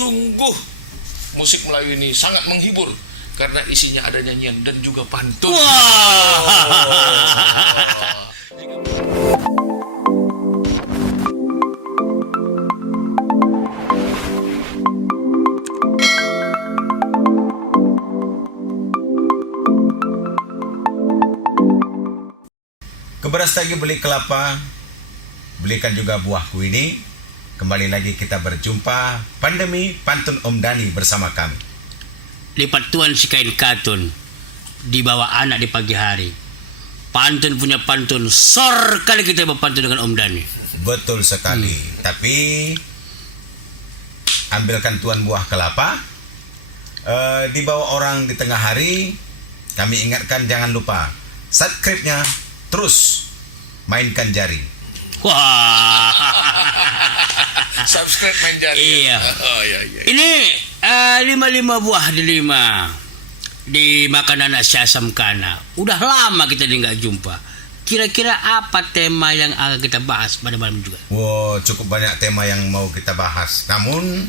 Sungguh musik Melayu ini sangat menghibur karena isinya ada nyanyian dan juga pantun. Keberas lagi beli kelapa, belikan juga buahku ini. Kembali lagi kita berjumpa Pandemi Pantun Om Dani bersama kami. Lipat tuan si kain katun, dibawa anak di pagi hari. Pantun punya pantun, sor kali kita berpantun dengan Om Dani. Betul sekali. Tapi ambilkan tuan buah kelapa, dibawa orang di tengah hari. Kami ingatkan jangan lupa subscribe-nya, terus mainkan jari. Wah. Subscribe main jari. Iya. Oh, iya. Ini 5 buah delima dimakan anak si asam kana. Udah lama kita nggak jumpa. Kira-kira apa tema yang akan kita bahas pada malam juga? Wow, cukup banyak tema yang mau kita bahas. Namun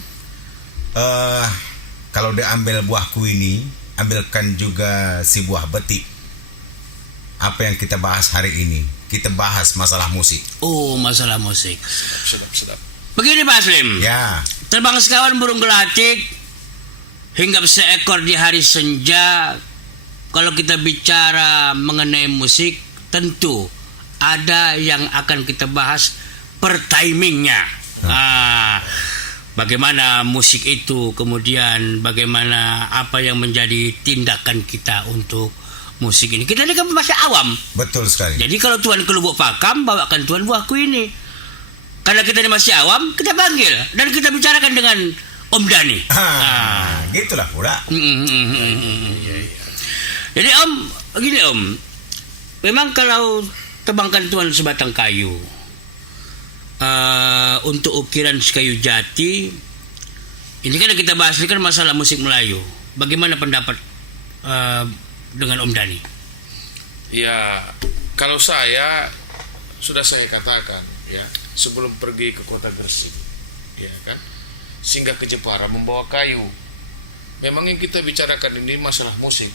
kalau diambil buahku ini, ambilkan juga si buah betik. Apa yang kita bahas hari ini? Kita bahas masalah musik. Oh, masalah musik. Sedap. Begini Pak Slim. Ya. Terbang sekawan burung gelatik, hinggap seekor di hari senja. Kalau kita bicara mengenai musik, tentu ada yang akan kita bahas per timingnya. Bagaimana musik itu, kemudian bagaimana apa yang menjadi tindakan kita untuk musik ini. Kita ini kan masih awam. Betul sekali. Jadi kalau tuan ke Lubuk Pakam, bawakan tuan buahku ini. Karena kita ini masih awam, kita panggil dan kita bicarakan dengan Om Dani. Gitulah pula. Jadi Om, begini Om, memang kalau tebangkan tuan sebatang kayu, untuk ukiran kayu jati, ini kan yang kita bahas ini kan masalah musik Melayu. Bagaimana pendapat dengan Om Dani? Ya, kalau saya sudah saya katakan ya, sebelum pergi ke kota Gresik, ya kan, singgah ke Jepara membawa kayu. Memang yang kita bicarakan ini masalah musik,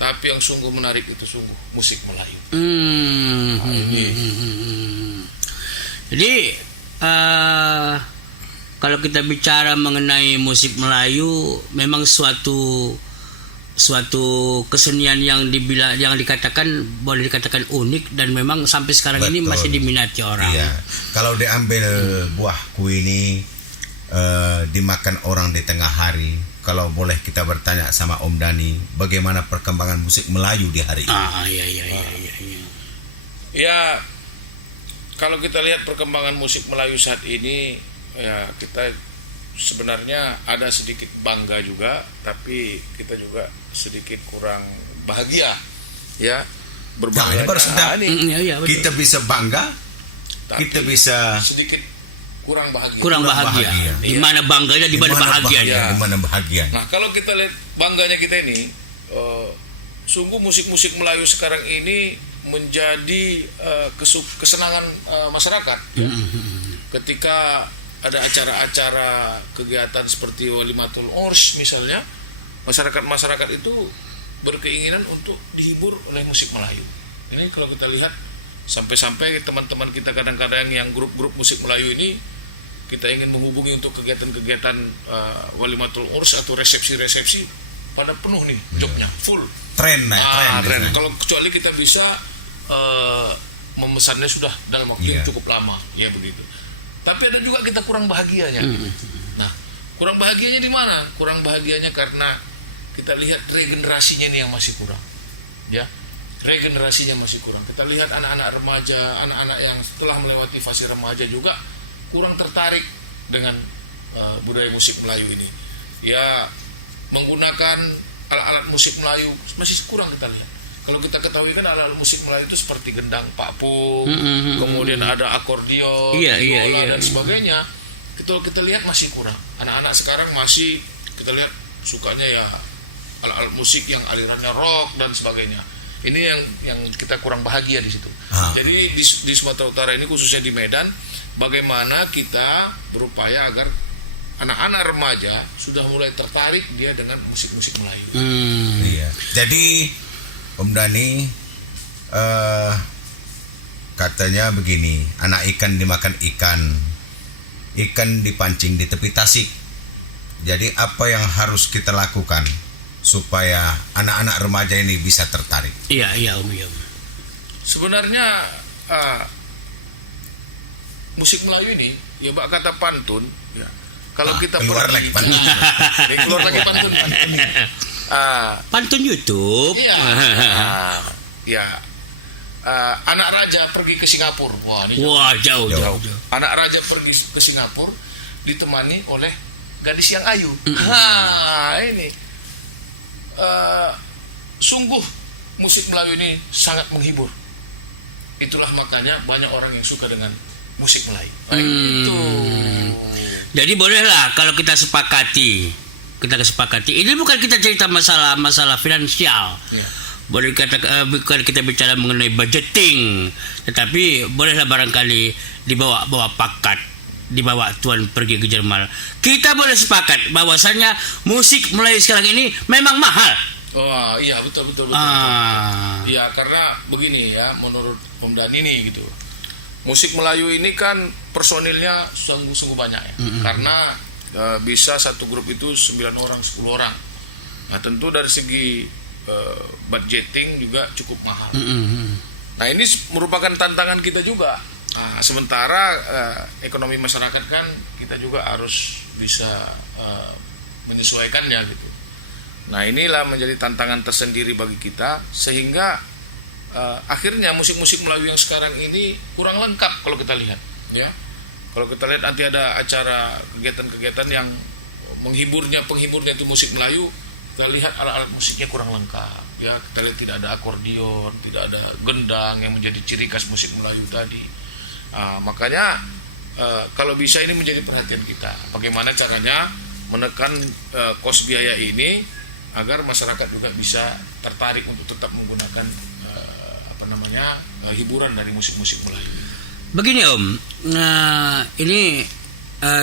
tapi yang sungguh menarik itu sungguh musik Melayu. Jadi kalau kita bicara mengenai musik Melayu, memang suatu kesenian yang dikatakan boleh dikatakan unik dan memang sampai sekarang ini masih diminati orang. Iya. Kalau diambil buahku ini dimakan orang di tengah hari, kalau boleh kita bertanya sama Om Dani, bagaimana perkembangan musik Melayu di hari ini? Iya. Ya, kalau kita lihat perkembangan musik Melayu saat ini, ya kita sebenarnya ada sedikit bangga juga, tapi kita juga sedikit kurang bahagia, ya. Berbangga. Kita bisa bangga, kita bisa sedikit kurang bahagia. Kurang bahagia. Di mana bangganya, di mana bahagianya? Di mana bahagia? Nah, kalau kita lihat bangganya kita ini, sungguh musik-musik Melayu sekarang ini menjadi kesenangan masyarakat. Ketika ada acara-acara kegiatan seperti Walimatul Urs misalnya, masyarakat itu berkeinginan untuk dihibur oleh musik Melayu. Ini kalau kita lihat sampai-sampai teman-teman kita kadang-kadang yang grup-grup musik Melayu ini, kita ingin menghubungi untuk kegiatan-kegiatan Walimatul Urs atau resepsi-resepsi, pada penuh nih jobnya, full. Tren. Kalau kecuali kita bisa memesannya sudah dalam waktu yang cukup lama, ya begitu. Tapi ada juga kita kurang bahagianya. Nah, kurang bahagianya di mana? Kurang bahagianya karena kita lihat regenerasinya nih yang masih kurang. Ya, regenerasinya masih kurang. Kita lihat anak-anak remaja, anak-anak yang setelah melewati fase remaja juga kurang tertarik dengan budaya musik Melayu ini. Ya, menggunakan alat-alat musik Melayu masih kurang kita lihat. Kalau kita ketahui kan alat musik Melayu itu seperti gendang Pakpung, kemudian ada akordeon, biola dan sebagainya. Kita lihat masih kurang. Anak-anak sekarang masih kita lihat sukanya ya alat-alat musik yang alirannya rock dan sebagainya. Ini yang kita kurang bahagia di situ. Jadi di Sumatera Utara ini khususnya di Medan, bagaimana kita berupaya agar anak-anak remaja sudah mulai tertarik dia dengan musik-musik Melayu. Iya. Jadi Om Dani katanya begini, anak ikan dimakan ikan, ikan dipancing di tepi tasik. Jadi apa yang harus kita lakukan supaya anak-anak remaja ini bisa tertarik? Iya, Om. Sebenarnya musik Melayu ini, ya mbak kata pantun, ya. Kalau kita keluar lagi pantun. keluar lagi pantun. Pantun YouTube. Iya. Ya. Anak raja pergi ke Singapura. Wah, ini Wah, jauh. anak raja pergi ke Singapura ditemani oleh gadis yang ayu. Ini sungguh musik Melayu ini sangat menghibur. Itulah makanya banyak orang yang suka dengan musik Melayu. Itu. Jadi bolehlah kalau kita sepakati, ini bukan kita cerita masalah finansial. Ya. Boleh bukan kita bicara mengenai budgeting, tetapi bolehlah barangkali dibawa pakat, dibawa tuan pergi ke Jerman. Kita boleh sepakat bahwasanya musik Melayu sekarang ini memang mahal. Oh iya, betul. Iya, karena begini ya, menurut Om Dani ini gitu. Musik Melayu ini kan personilnya sungguh banyak ya. Karena bisa satu grup itu 9 orang, 10 orang. Nah, tentu dari segi budgeting juga cukup mahal. Nah, ini merupakan tantangan kita juga. Nah, sementara ekonomi masyarakat kan kita juga harus bisa menyesuaikannya gitu. Nah, inilah menjadi tantangan tersendiri bagi kita, sehingga akhirnya musik-musik Melayu yang sekarang ini kurang lengkap kalau kita lihat, ya. Kalau kita lihat nanti ada acara kegiatan-kegiatan yang penghimurnya itu musik Melayu, kita lihat alat-alat musiknya kurang lengkap, ya. Kita lihat tidak ada akordeon, tidak ada gendang yang menjadi ciri khas musik Melayu tadi. Makanya kalau bisa ini menjadi perhatian kita, bagaimana caranya menekan kos biaya ini agar masyarakat juga bisa tertarik untuk tetap menggunakan hiburan dari musik-musik Melayu. Begini Om, ini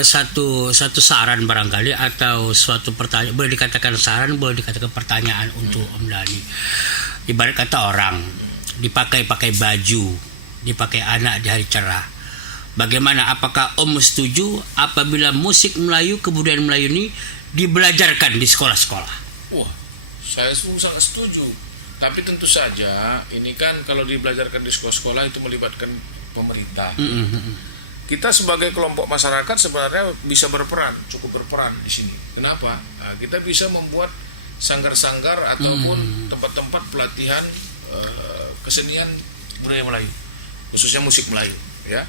satu saran barangkali atau suatu pertanyaan, boleh dikatakan saran, boleh dikatakan pertanyaan untuk Om Dani. Ibarat kata orang dipakai baju, dipakai anak di hari cerah. Bagaimana, apakah Om setuju apabila musik Melayu, kebudayaan Melayu ini dibelajarkan di sekolah-sekolah? Wah, saya sangat setuju. Tapi tentu saja ini kan kalau dibelajarkan di sekolah-sekolah itu melibatkan pemerintah. Kita sebagai kelompok masyarakat sebenarnya bisa cukup berperan di sini. Kenapa? Nah, kita bisa membuat sanggar-sanggar ataupun tempat-tempat pelatihan kesenian budaya Melayu, khususnya musik Melayu, ya.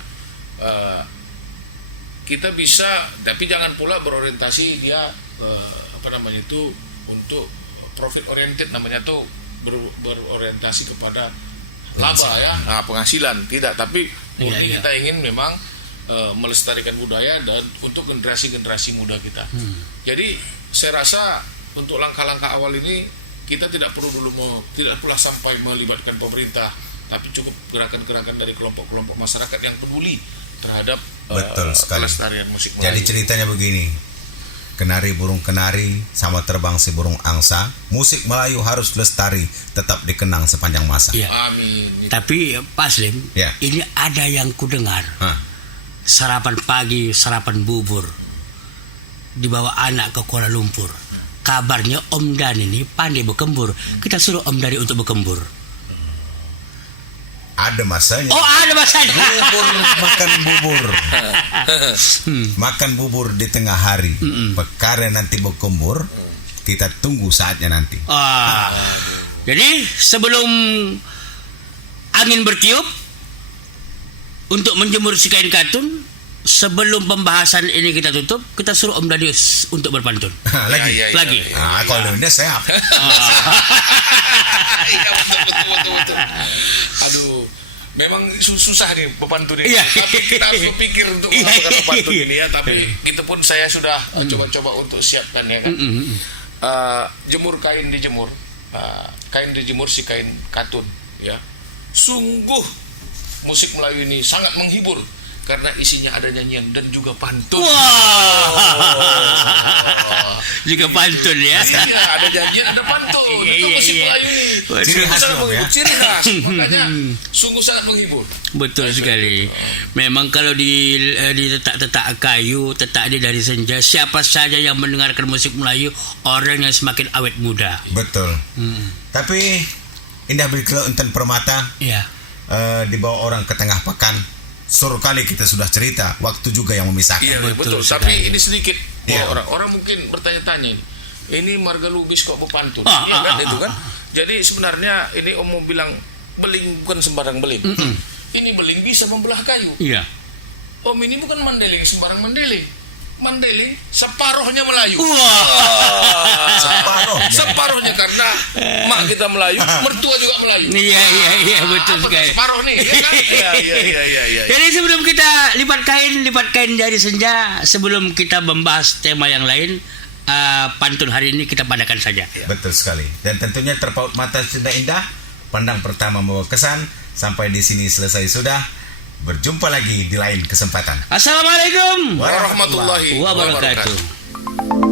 Kita bisa, tapi jangan pula berorientasi dia untuk profit oriented, namanya tuh berorientasi kepada laba ya, penghasilan tidak, tapi kita ingin memang melestarikan budaya dan untuk generasi muda kita. Jadi saya rasa untuk langkah-langkah awal ini kita tidak pula sampai melibatkan pemerintah, tapi cukup gerakan-gerakan dari kelompok-kelompok masyarakat yang peduli terhadap pelestarian musik Melayu. Jadi ceritanya begini, kenari burung kenari sama terbang si burung angsa, musik Melayu harus lestari, tetap dikenang sepanjang masa. Ya. Amin. Tapi Pak Slim, ini ada yang kudengar. Sarapan pagi, sarapan bubur, dibawa anak ke Kuala Lumpur. Kabarnya Om Dani ini pandai berkembur. Kita suruh Om Dani untuk berkembur. Ada masanya. Oh, ada masanya. Makan bubur. Makan bubur di tengah hari. Perkara nanti berkembur, kita tunggu saatnya nanti. Jadi sebelum angin bertiup untuk menjemur si kain katun, sebelum pembahasan ini kita tutup, kita suruh Om Dani untuk berpantun. Lagi. Kalau ini siap. Iya, betul. Aduh, memang susah nih pepantun ini. Tapi kita harus berpikir untuk melakukan pepantun ini ya. Tapi itu pun saya sudah coba-coba untuk siapkan ya kan. Jemur kain dijemur, kain dijemur si kain katun ya. Sungguh musik Melayu ini sangat menghibur. karena isinya ada nyanyian dan juga pantun. Wah. Juga pantun ya. Iya, ada nyanyian, ada pantun. Iya, Itu iya, musik iya. Melayu nih. Ciri khas Sangat dong, ya. menghibur, ciri khas. Makanya sungguh sangat menghibur. Betul sekali. Memang kalau di tetak-tetak kayu, tetak di dari senja, siapa saja yang mendengarkan musik Melayu, orang yang semakin awet muda. Betul. Tapi indah berkelo enten permata Iya. dibawa orang ke tengah pekan. Suruh kali kita sudah cerita, waktu juga yang memisahkan. Iya, Betul betul. sekali. Tapi ini sedikit Iya. orang mungkin bertanya-tanya, ini marga lubis kok berpantun? Ah, Iya ah, kan ah, itu kan. ah. Jadi sebenarnya ini Om mau bilang beling bukan sembarang beling. Ini beling bisa membelah kayu. Iya. Om ini bukan mandeling sembarang mandeling. Mandeling separuhnya Melayu. Separuhnya. Separuhnya karena mak kita Melayu, mertua juga Melayu. Iya, betul Apa sekali. separuh nih, ya kan? Iya. Jadi sebelum kita lipat kain dari senja, sebelum kita membahas tema yang lain, pantun hari ini kita padakan saja. Betul sekali. Dan tentunya terpaut mata sudah indah, pandang pertama membawa kesan. Sampai di sini selesai sudah. Berjumpa lagi di lain kesempatan. Assalamualaikum Warahmatullahi wabarakatuh.